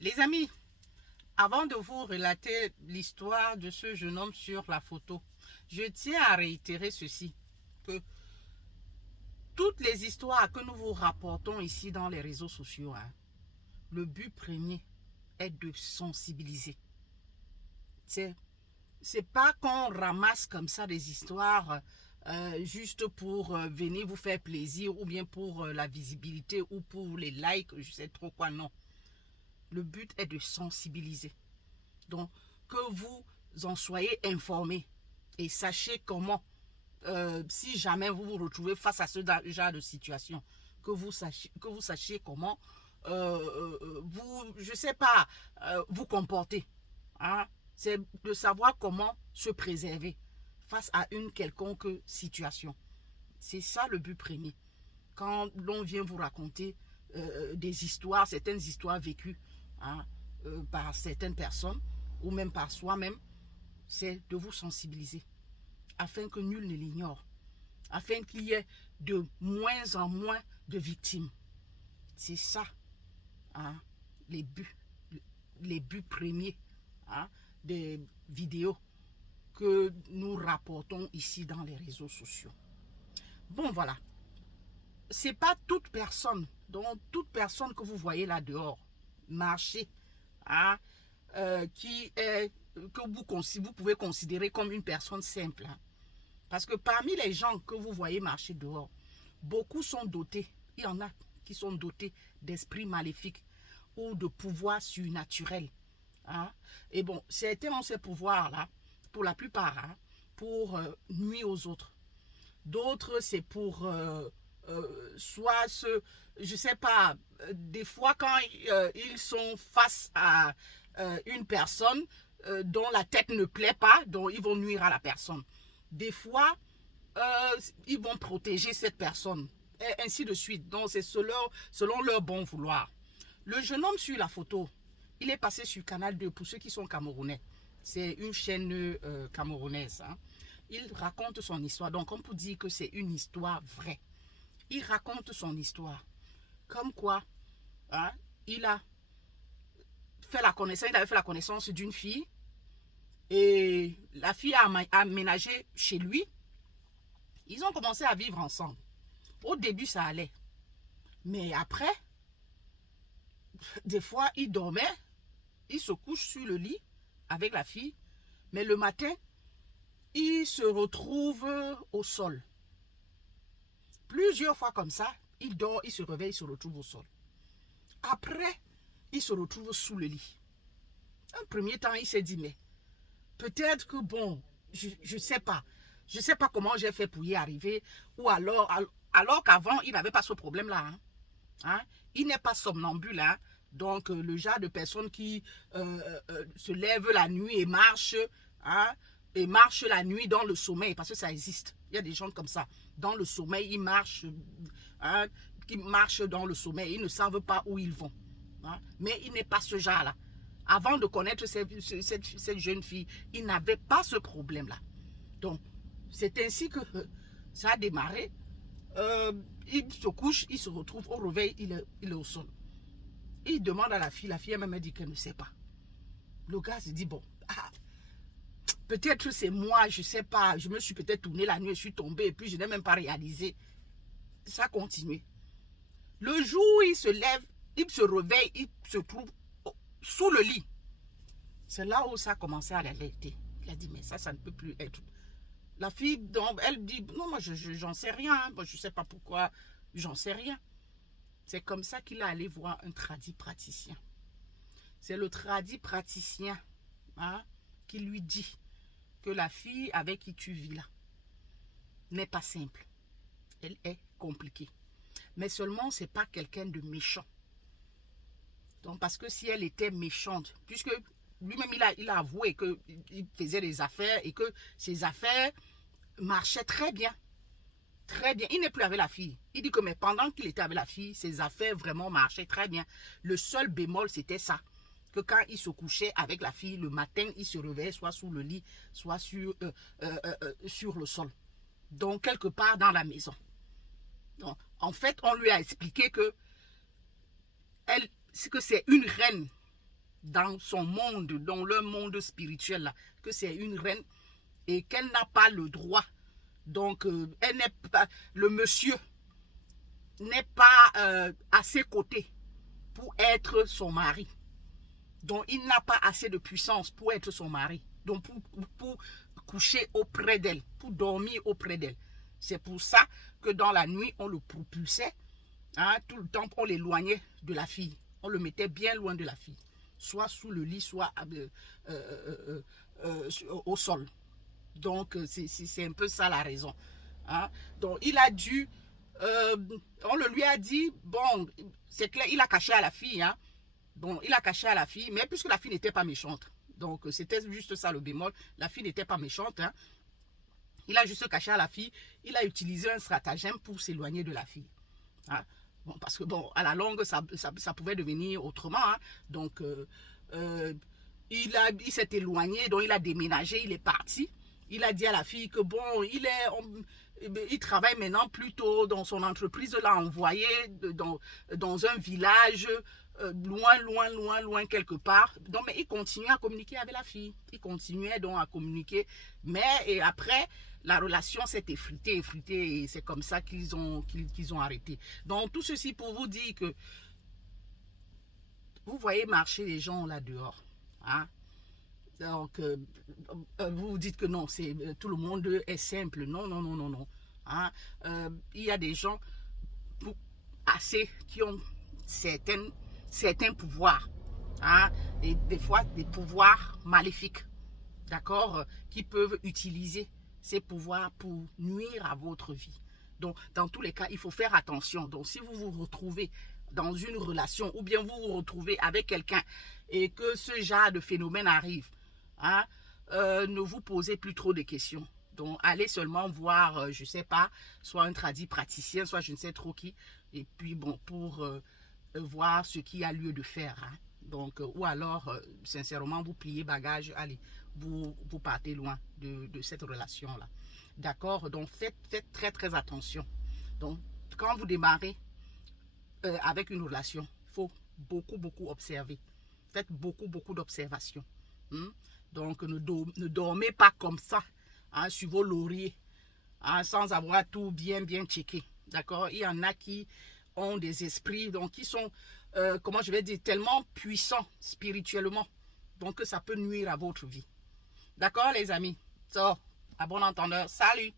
Les amis, avant de vous relater l'histoire de ce jeune homme sur la photo, je tiens à réitérer ceci, que toutes les histoires que nous vous rapportons ici dans les réseaux sociaux, le but premier est de sensibiliser. C'est pas qu'on ramasse comme ça des histoires juste pour venir vous faire plaisir ou bien pour la visibilité ou pour les likes, je sais trop quoi, non. Le but est de sensibiliser. Donc, que vous en soyez informés et sachez comment, si jamais vous vous retrouvez face à ce genre de situation, que vous sachiez comment vous, je sais pas, vous comporter. Hein? C'est de savoir comment se préserver face à une quelconque situation. C'est ça le but premier. Quand l'on vient vous raconter des histoires, certaines histoires vécues, hein, par certaines personnes ou même par soi-même, c'est de vous sensibiliser afin que nul ne l'ignore, afin qu'il y ait de moins en moins de victimes. C'est ça, hein, les buts premiers, hein, des vidéos que nous rapportons ici dans les réseaux sociaux. Bon, voilà. C'est pas toute personne, donc toute personne que vous voyez là dehors marcher, hein, que vous pouvez considérer comme une personne simple. Hein. Parce que parmi les gens que vous voyez marcher dehors, beaucoup sont dotés, il y en a qui sont dotés d'esprits maléfiques ou de pouvoirs surnaturels. Hein. Et bon, certains ont ces pouvoirs-là, pour la plupart, hein, pour nuire aux autres. D'autres, c'est pour soit je sais pas, des fois quand ils sont face à une personne dont la tête ne plaît pas, donc ils vont nuire à la personne. Des fois, ils vont protéger cette personne, et ainsi de suite. Donc c'est selon leur bon vouloir. Le jeune homme sur la photo, il est passé sur Canal 2 pour ceux qui sont camerounais. C'est une chaîne camerounaise. Hein. Il raconte son histoire. Donc on peut dire que c'est une histoire vraie. Il raconte son histoire. Comme quoi, hein, il avait fait la connaissance d'une fille et la fille a aménagé chez lui. Ils ont commencé à vivre ensemble. Au début, ça allait. Mais après, des fois, il dormait, il se couche sur le lit avec la fille, mais le matin, il se retrouve au sol. Plusieurs fois comme ça, il dort, il se réveille, il se retrouve au sol. Après, il se retrouve sous le lit. Un premier temps, il s'est dit, mais peut-être que bon, je sais pas. Je ne sais pas comment j'ai fait pour y arriver. Ou alors qu'avant, il n'avait pas ce problème-là. Hein. Hein? Il n'est pas somnambule. Hein? Donc, le genre de personne qui se lève la nuit et marche. Hein? Et marche la nuit dans le sommeil. Parce que ça existe. Il y a des gens comme ça. Dans le sommeil, ils marchent. Hein? Qui marchent dans le sommeil. Ils ne savent pas où ils vont. Hein? Mais il n'est pas ce genre-là. Avant de connaître cette jeune fille, il n'avait pas ce problème-là. Donc, c'est ainsi que ça a démarré. Il se couche, il se retrouve au réveil, il est au sol. Il demande à la fille elle-même dit qu'elle ne sait pas. Le gars se dit, bon, peut-être c'est moi, je ne sais pas, je me suis peut-être tourné la nuit, je suis tombé et puis je n'ai même pas réalisé. Ça continue. Le jour où il se lève, il se réveille, il se trouve sous le lit. C'est là où ça a commencé à l'alerter. Il a dit, mais ça ne peut plus être. La fille, donc, elle dit, non, moi, j'en sais rien. Hein. Moi, je ne sais pas pourquoi, j'en sais rien. C'est comme ça qu'il est allé voir un tradit praticien. C'est le tradit praticien, hein, qui lui dit que la fille avec qui tu vis là n'est pas simple. Elle est compliquée. Mais seulement, ce n'est pas quelqu'un de méchant. Donc, parce que si elle était méchante, puisque lui-même, il a avoué qu'il faisait des affaires et que ses affaires marchaient très bien. Très bien. Il n'est plus avec la fille. Il dit que mais pendant qu'il était avec la fille, ses affaires vraiment marchaient très bien. Le seul bémol, c'était ça. Que quand il se couchait avec la fille, le matin, il se réveillait soit sous le lit, soit sur le sol. Donc, quelque part dans la maison. Donc, en fait, on lui a expliqué que c'est une reine dans son monde, dans leur monde spirituel, là, que c'est une reine et qu'elle n'a pas le droit. Donc, elle n'est pas, le monsieur n'est pas à ses côtés pour être son mari. Donc, il n'a pas assez de puissance pour être son mari. Donc, pour coucher auprès d'elle, pour dormir auprès d'elle. C'est pour ça que dans la nuit, on le propulsait. Hein, tout le temps, on l'éloignait de la fille. On le mettait bien loin de la fille. Soit sous le lit, soit au sol. Donc, c'est un peu ça la raison. Hein? Donc, il a dû... on le lui a dit, bon, c'est clair, il a caché à la fille. Hein? Bon, il a caché à la fille, mais puisque la fille n'était pas méchante. Donc, c'était juste ça le bémol. La fille n'était pas méchante. Hein? Il a juste caché à la fille. Il a utilisé un stratagème pour s'éloigner de la fille. Hein? Bon, parce que, bon, à la longue, ça pouvait devenir autrement. Hein? Donc, il s'est éloigné, donc il a déménagé, il est parti. Il a dit à la fille que, bon, il travaille maintenant plutôt dans son entreprise, l'a envoyé dans un village loin quelque part. Donc, mais il continuait à communiquer avec la fille. Il continuait donc à communiquer. Mais et après, la relation s'est effritée, et c'est comme ça qu'ils ont arrêté. Donc, tout ceci pour vous dire que vous voyez marcher les gens là dehors. Hein? Donc, vous vous dites que non, tout le monde est simple. Non, non, non, non, non. Hein? Il y a des gens qui ont certains pouvoirs. Hein? Et des fois, des pouvoirs maléfiques. D'accord? Qui peuvent utiliser ces pouvoirs pour nuire à votre vie. Donc, dans tous les cas, il faut faire attention. Donc, si vous vous retrouvez dans une relation ou bien vous vous retrouvez avec quelqu'un et que ce genre de phénomène arrive, hein, ne vous posez plus trop de questions. Donc, allez seulement voir, je ne sais pas, soit un tradit praticien, soit je ne sais trop qui, et puis bon, pour voir ce qu'il y a lieu de faire. Hein. Donc, ou alors, sincèrement, vous pliez bagage, allez, vous partez loin de cette relation-là. D'accord? Donc, faites très, très attention. Donc, quand vous démarrez avec une relation, il faut beaucoup observer. Faites beaucoup d'observations. Donc, ne dormez pas comme ça, hein, sur vos lauriers, hein, sans avoir tout bien checké. D'accord? Il y en a qui ont des esprits, donc qui sont, comment je vais dire, tellement puissants spirituellement, donc que ça peut nuire à votre vie. D'accord, les amis? So, à bon entendeur, salut!